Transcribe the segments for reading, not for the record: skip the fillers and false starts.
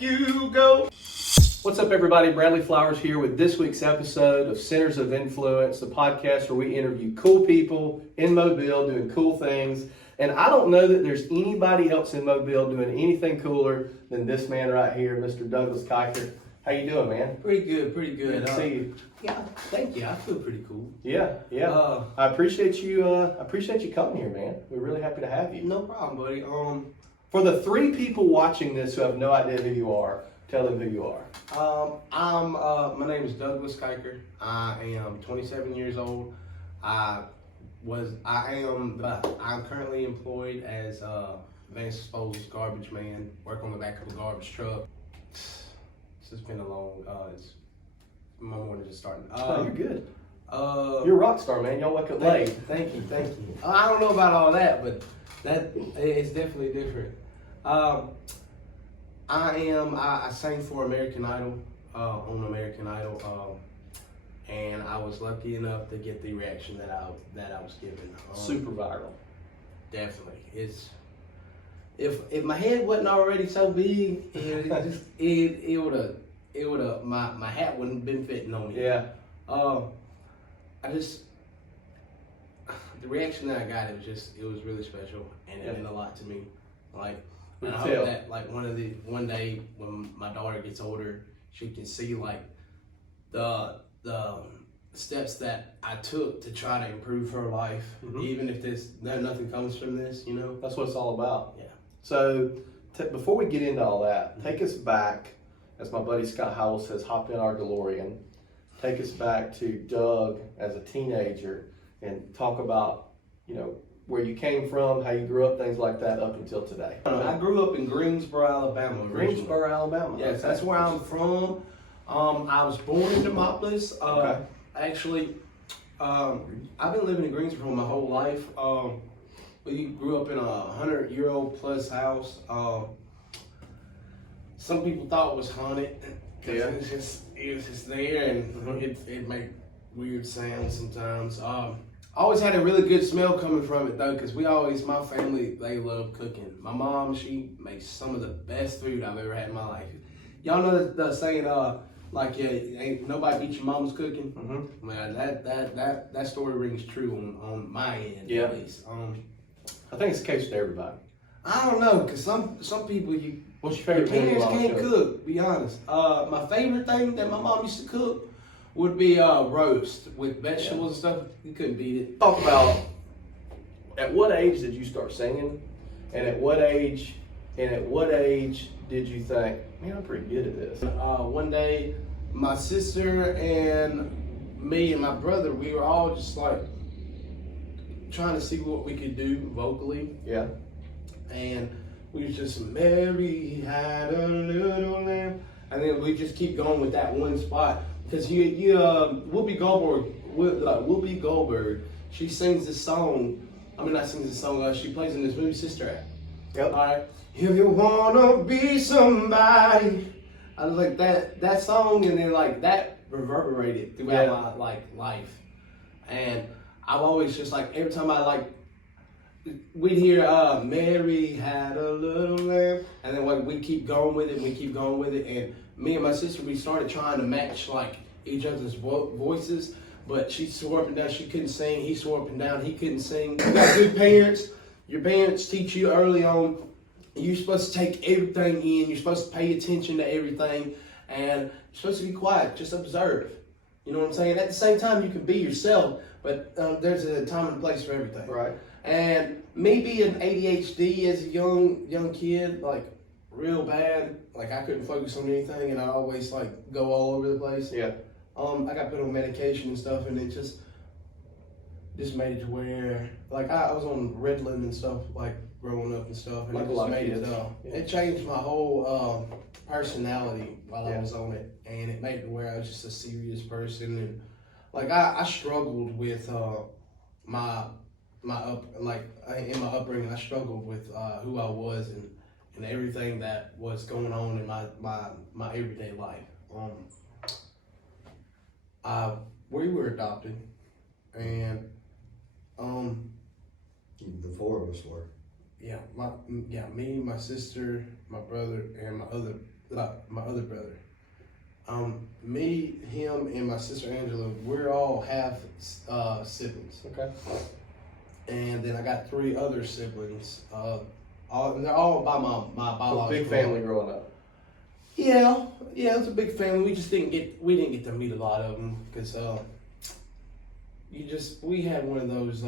let you go. What's up, everybody? Bradley Flowers here with this week's episode of Centers of Influence, the podcast where we interview cool people in Mobile doing cool things. And I don't know that there's anybody else in Mobile doing anything cooler than this man right here, Mr. Doug Kiker. How you doing, man? Pretty good, pretty good. Good to see you. Yeah, thank you. I feel pretty cool. Yeah. I appreciate you. Coming here, man. We're really happy to have you. No problem, buddy. For the three people watching this who have no idea who you are, tell them who you are. My name is Doug Kiker. I am 27 years old. I'm currently employed as advanced disposal garbage man. Work on the back of a garbage truck. It's been a long. My morning just starting. You're good. You're a rock star, man. Y'all wake up late. Thank you. I don't know about all that, but it's definitely different. I sang for American Idol, on American Idol, and I was lucky enough to get the reaction that I was given. Super viral. Definitely, if my head wasn't already so big, it would have my hat wouldn't have been fitting on me. Yeah. The reaction that I got, it was really special, and it meant a lot to me. And I tell. hope that one day when my daughter gets older, she can see the steps that I took to try to improve her life, even if nothing comes from this, you know. That's what it's all about. Yeah. So before we get into all that, take us back, as my buddy Scott Howell says, hop in our DeLorean. Take us back to Doug as a teenager and talk about, where you came from, how you grew up, things like that up until today. I grew up in Greensboro, Alabama. Greensboro, Alabama. Yes, Okay. that's where I'm from. I was born in Demopolis. Okay. Actually, I've been living in Greensboro my whole life. We grew up in a 100-year-old plus house. Some people thought it was haunted because it was just there, and it made weird sounds sometimes. I always had a really good smell coming from it though, because my family, they love cooking. My mom, she makes some of the best food I've ever had in my life. Y'all know the saying, ain't nobody beat your mama's cooking? Mm-hmm. Man, that story rings true on my end, at least. I think it's the case with everybody. I don't know, because some people, What's your favorite parents can't cook, be honest. My favorite thing that my mom used to cook would be roast with vegetables and stuff. You couldn't beat it. Talk about, at what age did you start singing, and at what age did you think, man, I'm pretty good at this? One day, my sister and me and my brother, we were all just trying to see what we could do vocally. Yeah. And we was just, Mary had a little lamb, and then we just keep going with that one spot. Because Whoopi Goldberg, she sings this song. She plays in this movie Sister Act. Yep. All right. If you wanna be somebody, I was like that song, and then that reverberated throughout my life, and I've always just every time we'd hear Mary had a little lamb, and then we keep going with it, and me and my sister, we started trying to match each other's voices, but she swore up and down she couldn't sing, he swore up and down he couldn't sing. You got good parents. Your parents teach you early on, you're supposed to take everything in, you're supposed to pay attention to everything, and you're supposed to be quiet, just observe. You know what I'm saying? At the same time, you can be yourself, but there's a time and place for everything. Right. And me being ADHD as a young kid, real bad, I couldn't focus on anything, and I always go all over the place. Yeah. I got put on medication and stuff, and it just made it to where I was on Ritalin and stuff growing up and stuff, and it just made it. It changed my whole personality while I was on it, and it made it where I was just a serious person, and I struggled with in my upbringing. I struggled with who I was and everything that was going on in my everyday life. We were adopted, and the four of us were. me, my sister, my brother, and my other my other brother. Me, him, and my sister Angela, we're all half siblings. Okay. And then I got 3 other siblings. And they're all by my biological. Big family growing up. Yeah, it's a big family. We didn't get to meet a lot of them because we had one of those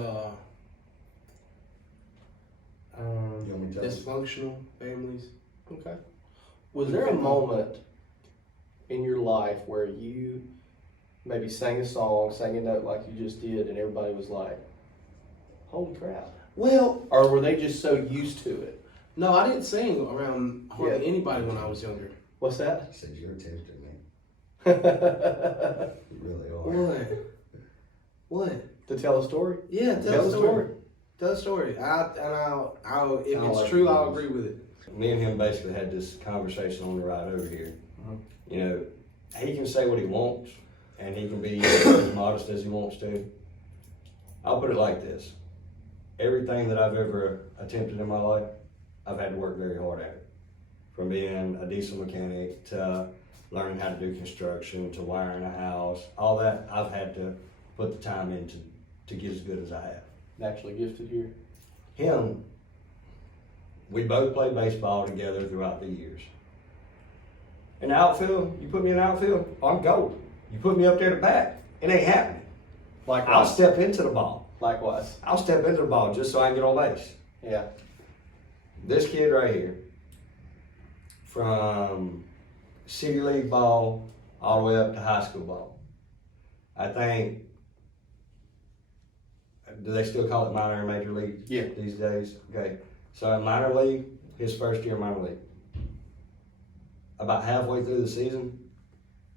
dysfunctional families. Okay. Was there a moment in your life where you maybe sang a song, sang a note like you just did, and everybody was like, holy crap? Well, or were they just so used to it? No, I didn't sing around hardly anybody when I was younger. What's that? I said, you're a tester, man. You really are. What? To tell a story? Yeah, tell a story. Tell a story. If it's true, I'll agree with it. Me and him basically had this conversation on the ride over here. Uh-huh. You know, he can say what he wants, and he can be as modest as he wants to. I'll put it like this. Everything that I've ever attempted in my life, I've had to work very hard at it. From being a diesel mechanic to learning how to do construction to wiring a house, all that I've had to put the time into to get as good as I have. Naturally gifted here. Him, we both played baseball together throughout the years. In the outfield, you put me in the outfield, I'm gold. You put me up there to bat, it ain't happening. Likewise. I'll step into the ball. Likewise. I'll step into the ball just so I can get on base. Yeah. This kid right here, from city league ball all the way up to high school ball. I think, do they still call it minor and major league these days? Okay. So in minor league, his first year in minor league, about halfway through the season,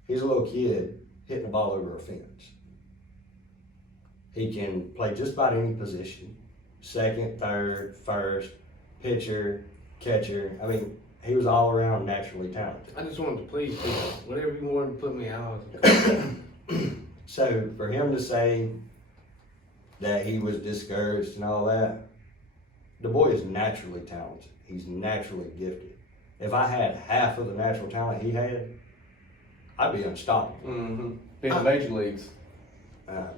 he's a little kid hitting the ball over a fence. He can play just about any position, second, third, first, pitcher, catcher. I mean, he was all around naturally talented. I just wanted to please people. Whatever you wanted to put me out. So for him to say that he was discouraged and all that, the boy is naturally talented. He's naturally gifted. If I had half of the natural talent he had, I'd be unstoppable. Mm-hmm. Being in the major leagues.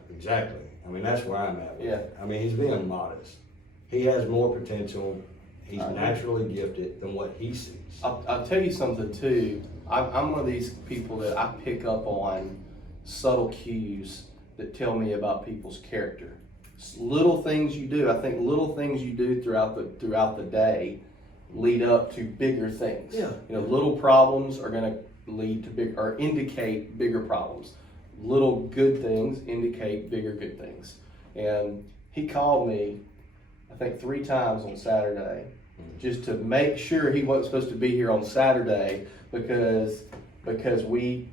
Exactly. I mean, that's where I'm at. Yeah. I mean, he's being modest. He has more potential. He's naturally gifted than what he sees. I'll tell you something too. I'm one of these people that I pick up on subtle cues that tell me about people's character. Little things you do. I think little things you do throughout the day lead up to bigger things. Yeah. You know, little problems are going to lead to indicate bigger problems. Little good things indicate bigger good things. And he called me, I think 3 times on Saturday, just to make sure he wasn't supposed to be here on Saturday because we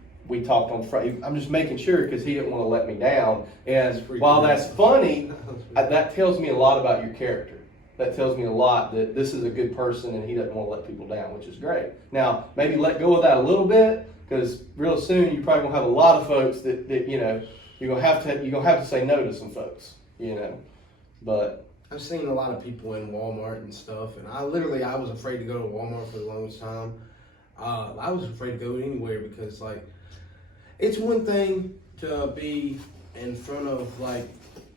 talked on Friday. I'm just making sure because he didn't want to let me down. And while that's funny, that tells me a lot about your character. That tells me a lot that this is a good person and he doesn't want to let people down, which is great. Now, maybe let go of that a little bit because real soon you're probably gonna have a lot of folks that you know you're gonna have to say no to some folks, you know. But I've seen a lot of people in Walmart and stuff, and I was afraid to go to Walmart for the longest time. I was afraid to go anywhere because, like, it's one thing to be in front of, like,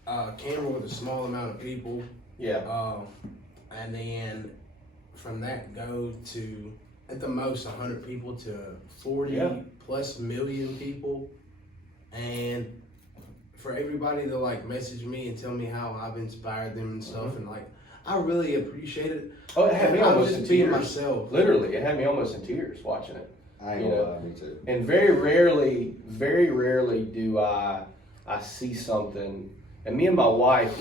a camera with a small amount of people. yeah, And then from that go to, at the most, 100 people to 40 plus million people. And for everybody to, like, message me and tell me how I've inspired them and stuff, and, like, I really appreciate it. oh, it had me I was almost just in being tears. myself. Literally, it had me almost in tears watching it. I ain't You gonna know, lie, me too. And very rarely do I see something. And me and my wife,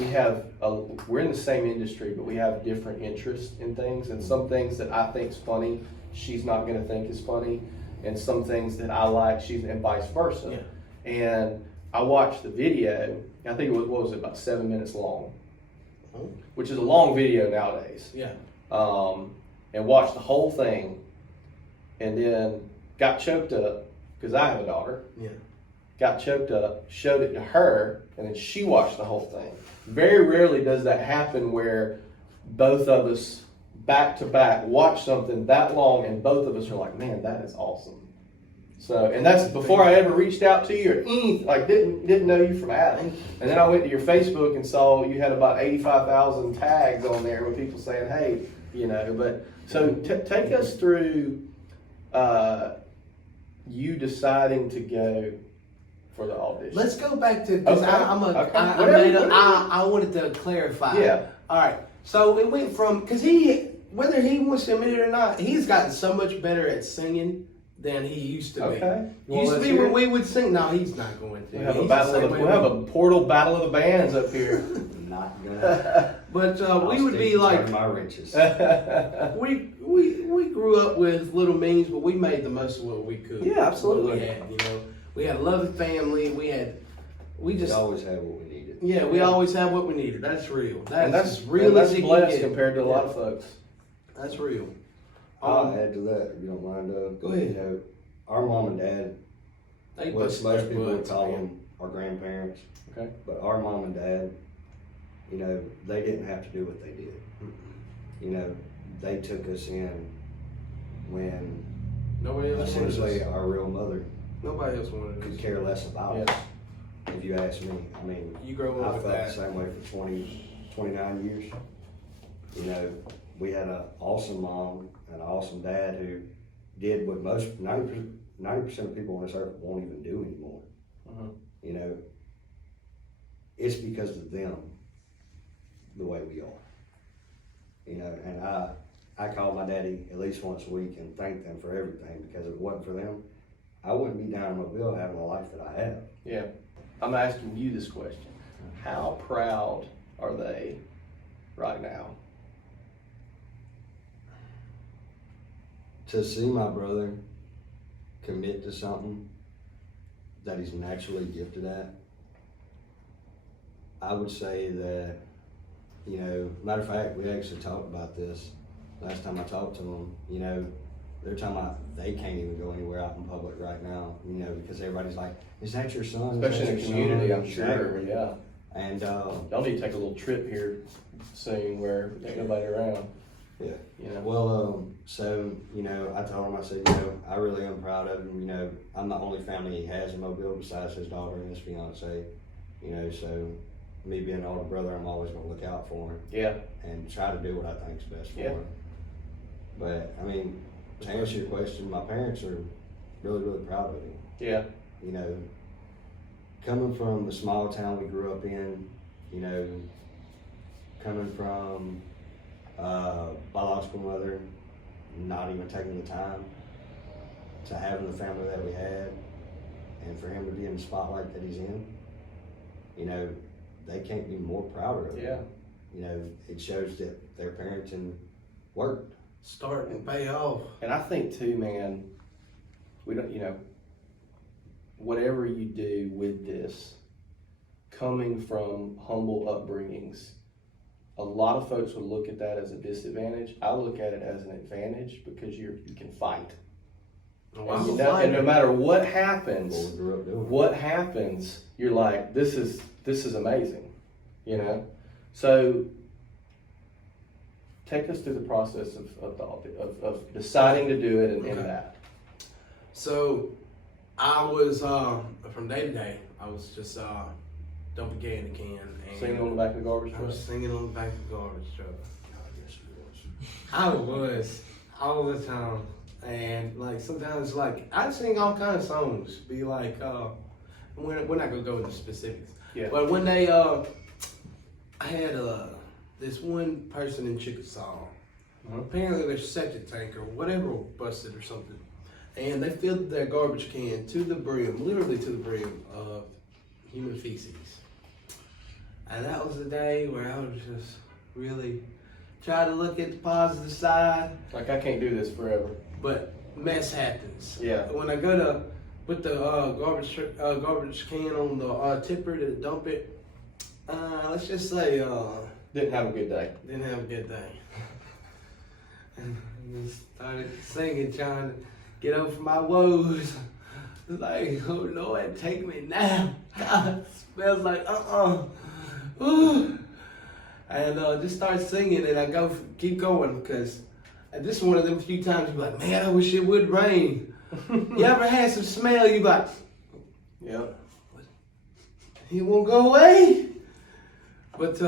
we're in the same industry, but we have different interests in things. And some things that I think's funny, she's not going to think is funny, and some things that I like, and vice versa. Yeah. And I watched the video. I think it was about 7 minutes long, which is a long video nowadays. Yeah. And watched the whole thing, and then got choked up because I have a daughter. Yeah. Got choked up, showed it to her, and then she watched the whole thing. Very rarely does that happen where both of us back to back watch something that long, and both of us are like, man, that is awesome. So, and that's before I ever reached out to you or anything. Like, didn't know you from Adam. And then I went to your Facebook and saw you had about 85,000 tags on there with people saying, hey, you know. But so take us through you deciding to go for the audition. Let's go back to, because Okay. I wanted to clarify. Yeah. All right. So it went from, because whether he wants to admit it or not, he's gotten so much better at singing than he used to be. Okay. Used to be when we would sing. No, he's not going to. We have He's a the same way we'll have a portal battle of the bands up here. Not gonna. But we would be like, my riches. we grew up with little means, but we made the most of what we could. Yeah, absolutely. What we had, you know, we had a loving family. We just always had what we needed. Yeah, we always have what we needed. That's real. That's real. that's as it can blessed get. compared to a lot of folks. That's real. I'll add to that if you don't mind. Go ahead. You know, our mom and dad, They what busted most their people would butts, call man. them our grandparents, Okay. but our mom and dad, you know, they didn't have to do what they did. You know, they took us in when Nobody else wanted essentially us. our real mother Nobody else wanted could us. care less about Yes. us. If you ask me, I mean, You grow up I with felt that. the same way for 29 years. You know, we had an awesome mom and an awesome dad who did what most 90% of people on this earth won't even do anymore. Uh-huh. You know, it's because of them, the way we are. You know, and I call my daddy at least once a week and thank them for everything, because if it wasn't for them, I wouldn't be down in Mobile having the life that I have. Yeah. I'm asking you this question. How proud are they right now? To see my brother commit to something that he's naturally gifted at, I would say that, you know, matter of fact, we actually talked about this last time I talked to them. You know, they're talking about they can't even go anywhere out in public right now, you know, because everybody's like, is that your son? Is that Especially in the your community, son? I'm sure. Exactly. Yeah. And, Y'all need to take a little trip here soon where ain't nobody around. yeah. You know. Well, so, you know, I told him, I said, you know, I really am proud of him. You know, I'm the only family he has in Mobile besides his daughter and his fiance. You know, so me being an older brother, I'm always going to look out for him Yeah. and try to do what I think is best for Yeah. him. But, I mean, to answer your question, my parents are really, really proud of him. Yeah. You know, coming from the small town we grew up in, you know, coming from biological mother, not even taking the time, to having the family that we had, and for him to be in the spotlight that he's in, you know, they can't be more prouder of him. Yeah. You know, it shows that their parenting worked. Start and pay off. And I think too, man, we don't, you know, whatever you do with this, coming from humble upbringings, a lot of folks would look at that as a disadvantage. I look at it as an advantage because you can fight. And, and no matter what happens, What we grew up doing. what happens, you're like, this is amazing, you know? So take us through the process of deciding to do it and Okay. that. So I was from day to day, I was just dumping K in the can and Singing on the back of the garbage I truck. was singing on the back of the garbage truck. I was all the time, and like sometimes like I'd sing all kind of songs. Be like, we're not gonna go into specifics. Yeah. But when they I had this one person in Chickasaw. Apparently their septic tank or whatever busted or something, and they filled their garbage can to the brim, literally to the brim of human feces. And that was the day where I was just really try to look at the positive side, Like, I can't do this forever. but mess happens. Yeah. When I go to put the garbage can on the tipper to dump it, let's just say Didn't have a good day. didn't have a good day. And I just started singing, trying to get over my woes. Like, oh Lord, take me now. God, smells like Ooh. and just start singing, and I keep going, because this is one of them few times you're like, man, I wish it would rain. You ever had some smell, you like, Yep. it won't go away. But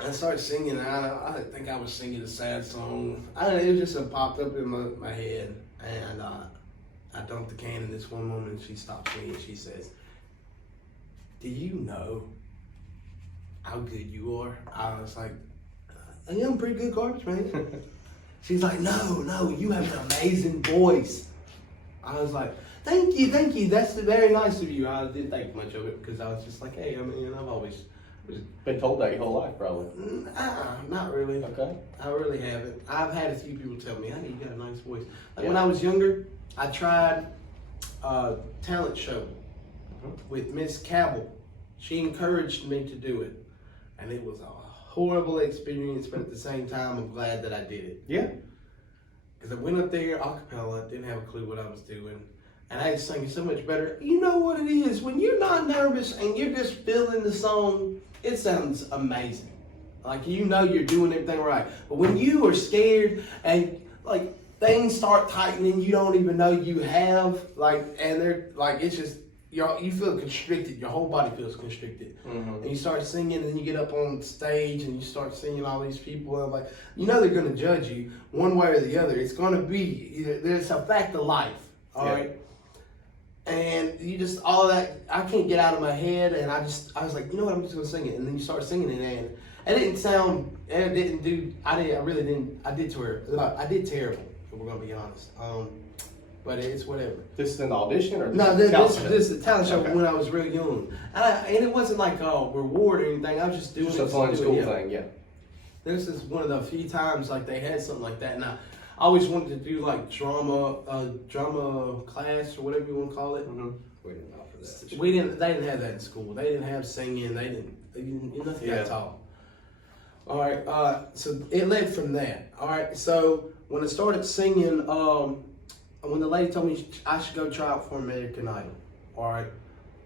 I started singing, and I think I was singing a sad song. It just popped up in my head, and I dumped the can in this one moment, and she stopped singing. She says, do you know how good you are? I was like, yeah, I'm pretty good garbage, man. She's like, no, you have an amazing voice. I was like, thank you. That's very nice of you. I didn't think much of it, because I was just like, hey, I mean, I've always Been told that your whole life, probably. not really. Okay. I really haven't. I've had a few people tell me, hey, you got a nice voice. Like when I was younger, I tried a talent show with Miss Cabell. She encouraged me to do it. And it was a horrible experience, but at the same time, I'm glad that I did it. Yeah. Because I went up there a cappella, didn't have a clue what I was doing. And I sang it so much better. You know what it is? When you're not nervous and you're just feeling the song, it sounds amazing. Like, you know you're doing everything right. But when you are scared and, like, things start tightening, you don't even know you have, like, and they're, like, it's just, you feel constricted. Your whole body feels constricted. Mm-hmm. And you start singing, and then you get up on stage, and you start singing all these people. And, like, you know they're going to judge you one way or the other. It's going to be, there's a fact of life, all right? And you just, all that, I can't get out of my head, and I was like, you know what, I'm just gonna sing it. And then you start singing it, and I did terrible, if we're gonna be honest. But it's whatever. This is an audition, or no? This is a talent show when I was real young, and it wasn't like a reward or anything. I was just doing just a fun school thing, yeah. This is one of the few times like they had something like that, and I always wanted to do like drama class or whatever you want to call it. Mm-hmm. We didn't offer that. They didn't have that in school. They didn't have singing. Nothing at all. All right. So it led from that. All right. So when I started singing, when the lady told me I should go try out for American Idol, all right,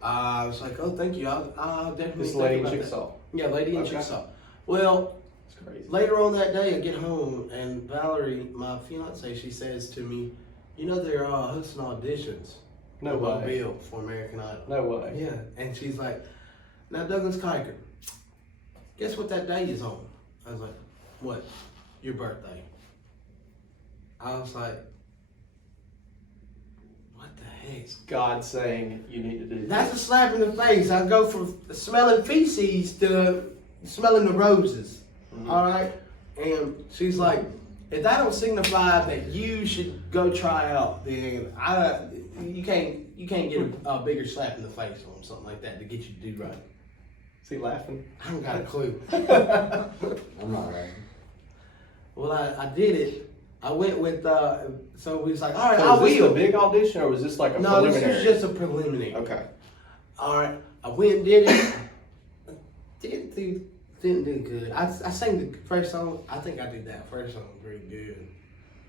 I was like, oh, thank you. I'll definitely. This lady in Chickasaw. Yeah, lady in Chickasaw. Well. Crazy. Later on that day, I get home, and Valerie, my fiance, she says to me, you know they're hosting auditions. No way. Bill for American Idol. No way. Yeah, and she's like, now Doug Kiker, guess what that day is on? I was like, what? Your birthday. I was like, what the heck? It's God saying you need to do this. That's a slap in the face. I go from smelling feces to smelling the roses. Mm-hmm. All right, and she's like, if that don't signify that you should go try out, then you can't get a bigger slap in the face on something like that to get you to do right. Is he laughing? I don't got a clue. I'm not laughing. Well, I did it. I went with so we was like, all right, so I was this will. a big audition, or was this like a preliminary? No, this was just a preliminary. Okay. All right, I went and did it. Didn't do good. I sang the first song. I think I did that first song pretty good.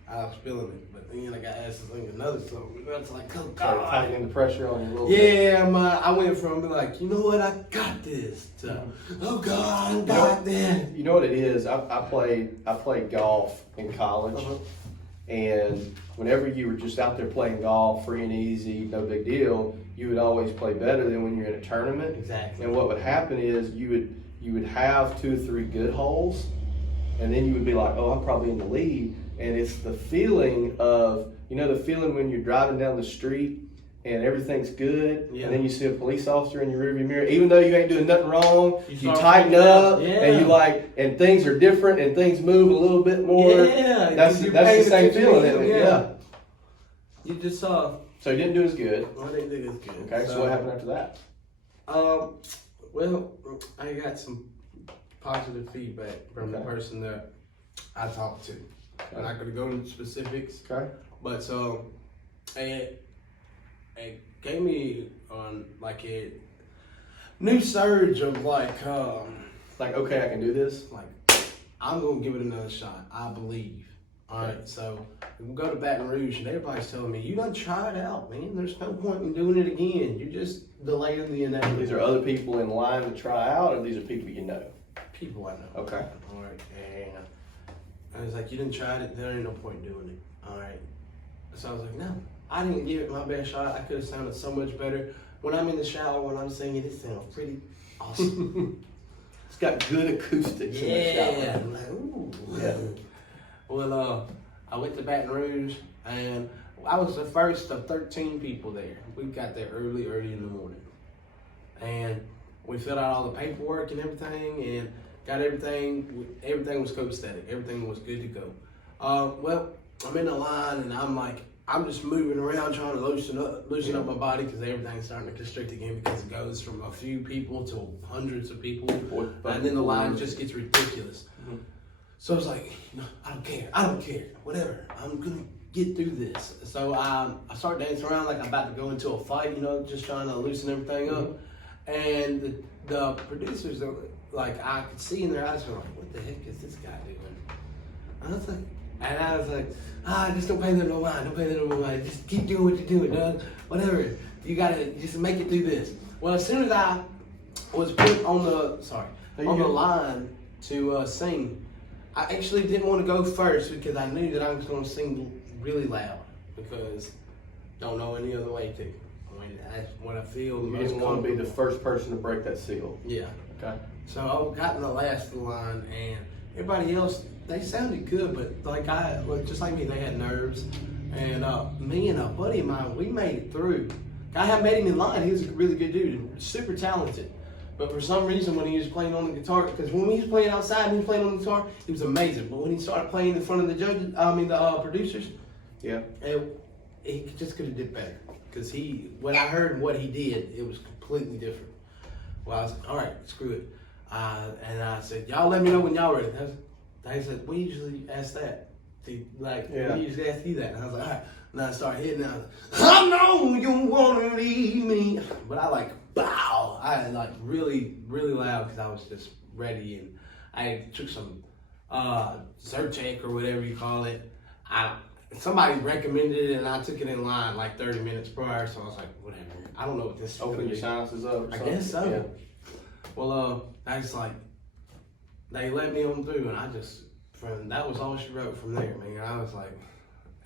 I was feeling it, but then I got asked to sing another song. That's like, oh Started God. tightening the pressure on you a little bit. Yeah, I went from like, you know what, I got this, to, oh God, I got this. You know what it is? I played golf in college, and whenever you were just out there playing golf, free and easy, no big deal, you would always play better than when you're in a tournament. Exactly. And what would happen is you would have 2 or 3 good holes, and then you would be like, oh, I'm probably in the lead. And it's the feeling of, the feeling when you're driving down the street and everything's good, and then you see a police officer in your rearview mirror, even though you ain't doing nothing wrong, you tighten up, and and things are different, and things move a little bit more. Yeah, that's the same feeling, isn't it? Yeah. You just saw. So you didn't do as good. I didn't do as good. Okay, so what happened after that? Well, I got some positive feedback from the person that I talked to. I'm not going to go into specifics. Okay. But so, it gave me on like a new surge of like, okay, I can do this. Like, I'm going to give it another shot. I believe. All right. So we go to Baton Rouge, and everybody's telling me, you done try it out, man. There's no point in doing it again. You're just delaying the inevitable. These are other people in line to try out, or these are people you know? people I know. Okay. All right. And I was like, you didn't try it, there ain't no point in doing it. All right. So I was like, no, I didn't give it my best shot. I could have sounded so much better. When I'm in the shower, when I'm singing, it sounds pretty awesome. It's got good acoustics in the shower. Yeah. I'm like, ooh. Yeah. Well, I went to Baton Rouge, and I was the first of 13 people there. We got there early in the morning. And we filled out all the paperwork and everything, and got everything. Everything was copacetic. Everything was good to go. Well, I'm in the line, and I'm just moving around trying to loosen up my body because everything's starting to constrict again because it goes from a few people to hundreds of people, and then the line just gets ridiculous. Mm-hmm. So I was like, no, I don't care, whatever. I'm gonna get through this. So I start dancing around like I'm about to go into a fight, just trying to loosen everything up. And the producers, I could see in their eyes, were like, what the heck is this guy doing? And I was like, just don't pay them no mind. Just keep doing what you're doing, Doug. Whatever. You gotta just make it through this. Well, as soon as I was put on the line to sing, I actually didn't want to go first because I knew that I was going to sing really loud because don't know any other way to. I mean, that's what I feel. You didn't want to be the first person to break that seal. Yeah. Okay. So I got in the last of the line, and everybody else, they sounded good, but just like me, they had nerves. And me and a buddy of mine, we made it through. I had met him in line. He was a really good dude and super talented. But for some reason, when he was playing on the guitar, because when he was playing outside and he was playing on the guitar, he was amazing. But when he started playing in front of the producers, yeah, he just could have did better. Because when I heard what he did, it was completely different. Well, I was like, all right, screw it. And I said, y'all let me know when y'all ready. They said, we usually ask that. We usually ask you that. And I was like, all right. And I started hitting out, I know you want to leave me. But I bow. I really, really loud because I was just ready. And I took some Zyrtec or whatever you call it. Somebody recommended it and I took it in line 30 minutes prior. So I was like, whatever. I don't know what this is. Open your sinuses up. I guess so. Yeah. Well, I just they let me on through, and that was all she wrote from there, man. I was like,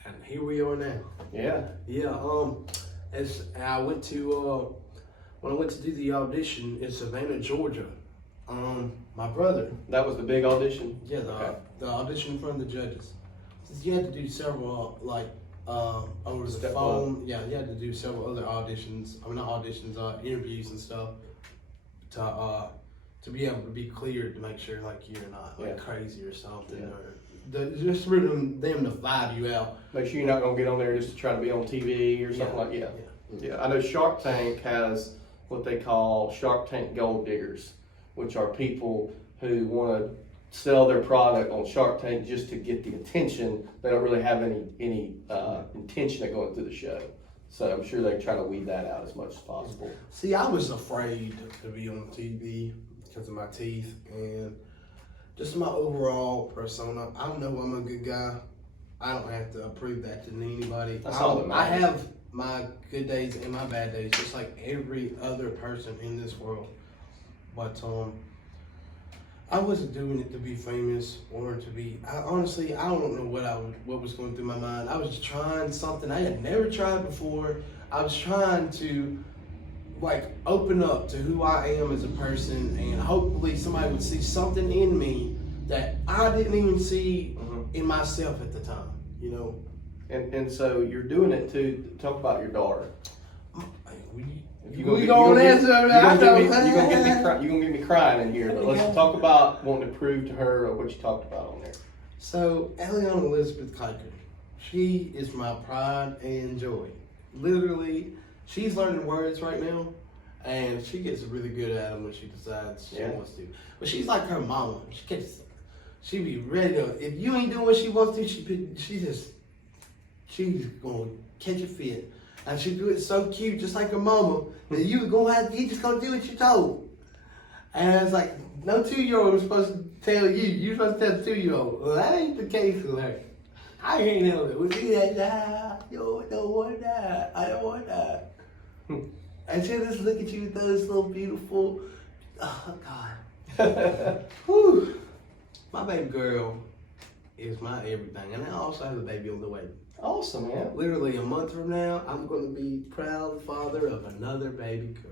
and here we are now. Yeah. Yeah. When I went to do the audition in Savannah, Georgia, my brother. That was the big audition. Yeah, the audition in front of the judges. You had to do several over the phone. Up. Yeah, you had to do several other auditions. Not auditions, interviews and stuff. To be able to be cleared to make sure you're not crazy or something, or just for them to vibe you out. Make sure you're not gonna get on there just to try to be on TV or something like that. Yeah. I know Shark Tank has what they call Shark Tank gold diggers, which are people who want to sell their product on Shark Tank just to get the attention. They don't really have any intention of going through the show. So I'm sure they try to weed that out as much as possible. See, I was afraid to be on TV because of my teeth and just my overall persona. I know I'm a good guy. I don't have to prove that to anybody. I have my good days and my bad days, just like every other person in this world. But I wasn't doing it to be famous or to be. Honestly, I don't know what was going through my mind. I was just trying something I had never tried before. I was trying to open up to who I am as a person, and hopefully somebody would see something in me that I didn't even see in myself at the time. And so you're doing it to talk about your daughter. You're gonna get me crying in here, but let's talk about wanting to prove to her what you talked about on there. So, Eliana Elizabeth Kiker, she is my pride and joy. Literally, she's learning words right now, and she gets really good at them when she decides she wants to. But she's like her mama. She be ready to, if you ain't doing what she wants to, she's gonna catch a fit. And she do it so cute, just like her mama, that you just gonna do what you're told. And it's like, no 2-year-old is supposed to tell you. You're supposed to tell the 2-year-old. Well, that ain't the case with her. I ain't know it. We see that, you don't want that. I don't want that. And she'll just look at you with those little beautiful, oh God. Whew. My baby girl is my everything, and I also have a baby on the way. Awesome, man. Literally a month from now, I'm going to be proud father of another baby girl.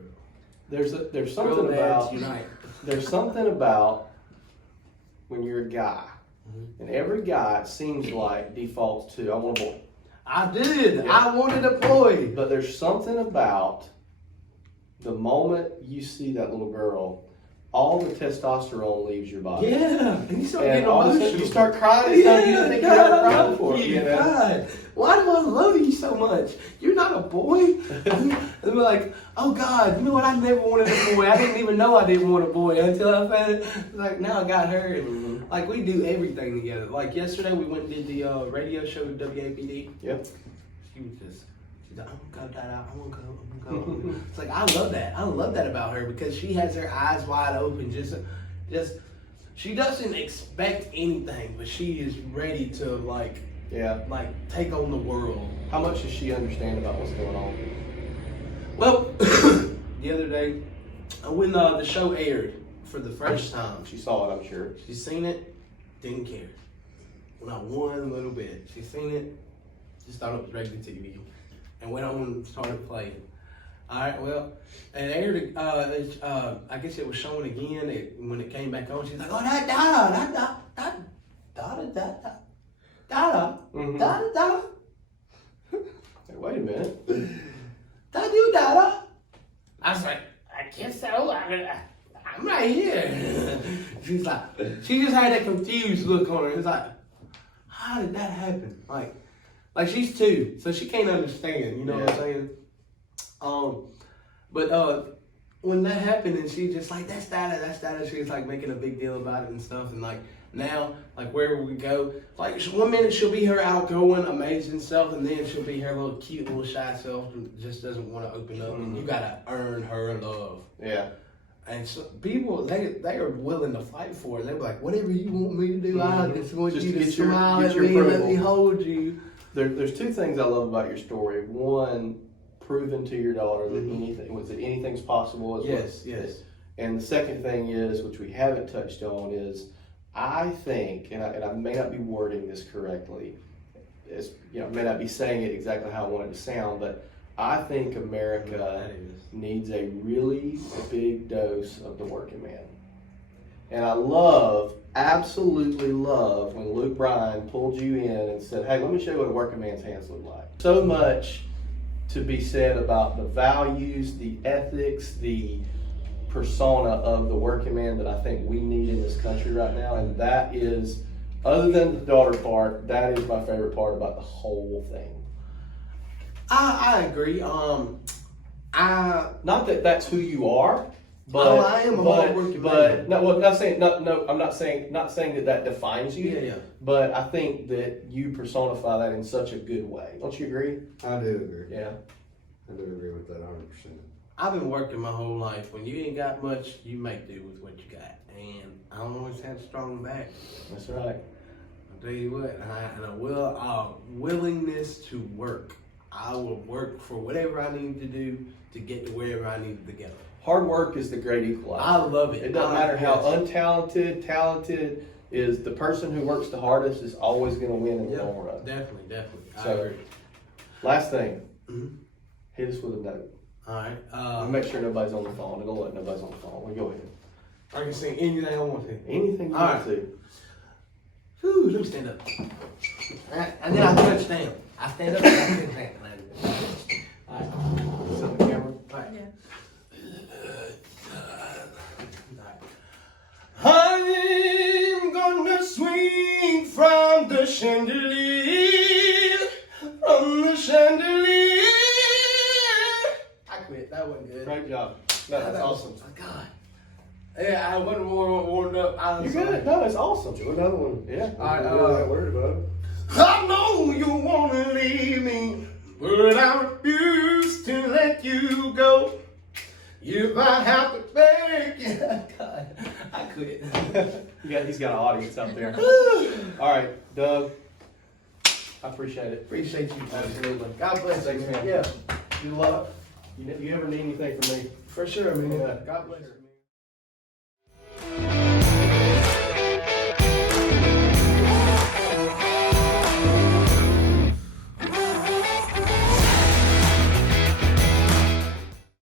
There's something Girl dads about unite. there's something about when you're a guy, and every guy it seems like defaults to I want a boy. I did. Yeah. I wanted a boy. But there's something about the moment you see that little girl, all the testosterone leaves your body. Yeah, and you start And getting all of a emotional. sudden you start crying and stuff you didn't think you ever cried before. You know? God, why do I love you so much? You're not a boy. And they're like, oh God, you know what? I never wanted a boy. I didn't even know I didn't want a boy until I found it. Like now I got her. And, like we do everything together. Like yesterday we went and did the radio show with WAPD. Yep. She's like, I'm gonna go, Dad. I'm gonna go. It's like I love that. I love that about her because she has her eyes wide open. Just she doesn't expect anything, but she is ready to like take on the world. How much does she understand about what's going on? Well, the other day when the show aired for the first time, She saw it, I'm sure. she's seen it, didn't care. Not one little bit. She's seen it, just thought it was regular TV, and went on and started playing. All right, well, it aired. I guess it was showing again. When it came back on, she's like, "Oh, that Dada. Hey, wait a minute. That you, Dada." I was like, "I guess so. I'm right here." She's like, she just had that confused look on her. It's like, how did that happen? Like she's 2, so she can't understand. You know what I'm saying? But when that happened, and she just like, that's Dada. She's like making a big deal about it and stuff. And like now, like wherever we go, like one minute she'll be her outgoing, amazing self, and then she'll be her little cute, little shy self, and just doesn't want to open up. And you gotta earn her love. Yeah. And so people, they are willing to fight for it. They're like, whatever you want me to do, I just want Just you to to get your- smile get at your me and let approval. me hold you. There's 2 things I love about your story. One, proving to your daughter that anything's possible. Yes. And the second thing is, which we haven't touched on, is I think, and I may not be wording this correctly, I may not be saying it exactly how I want it to sound, but I think America needs a really big dose of the working man. And I absolutely love when Luke Bryan pulled you in and said, hey, let me show you what a working man's hands look like. So much to be said about the values, the ethics, the persona of the working man that I think we need in this country right now. And that is, other than the daughter part, that is my favorite part about the whole thing. I agree. Not that that's who you are, but I am a hard-working man. No, well, not saying I'm not saying that defines you. Yeah. But I think that you personify that in such a good way. Don't you agree? I do agree. Yeah. I do agree with that 100%. I've been working my whole life. When you ain't got much, you make do with what you got. And I don't always have a strong back. That's right. I'll tell you what, willingness to work. I will work for whatever I need to do to get to wherever I need to go. Hard work is the great equalizer. I love it. It doesn't matter how untalented, talented is the person who works the hardest is always going to win in the long run. Definitely. I So, agree. last thing, Mhm. hit us with a note. All right. Make sure nobody's on the phone. Don't let nobody's on the phone. Well, go ahead. I can sing anything I want to. Anything you All want right. to. Whew, let me stand up. And then I touch down. I stand up and I touch down. All right. Is it on the camera? All right. Yeah. I'm gonna swing from the chandelier, I quit. That wasn't good. Great job. No, that's awesome. Oh, God. Yeah, I wasn't warmed up. You're good. No, that's awesome. Do another one. Yeah. All right, I'm not worried about it. I know you wanna leave me, but I refuse to let you go. If I have to beg you, God, I quit. He's got an audience out there. All right, Doug. I appreciate it. Appreciate you. Absolutely. God bless you, Thanks, man. Yeah. You love. You ever need anything from me? For sure, man. Yeah. God bless you.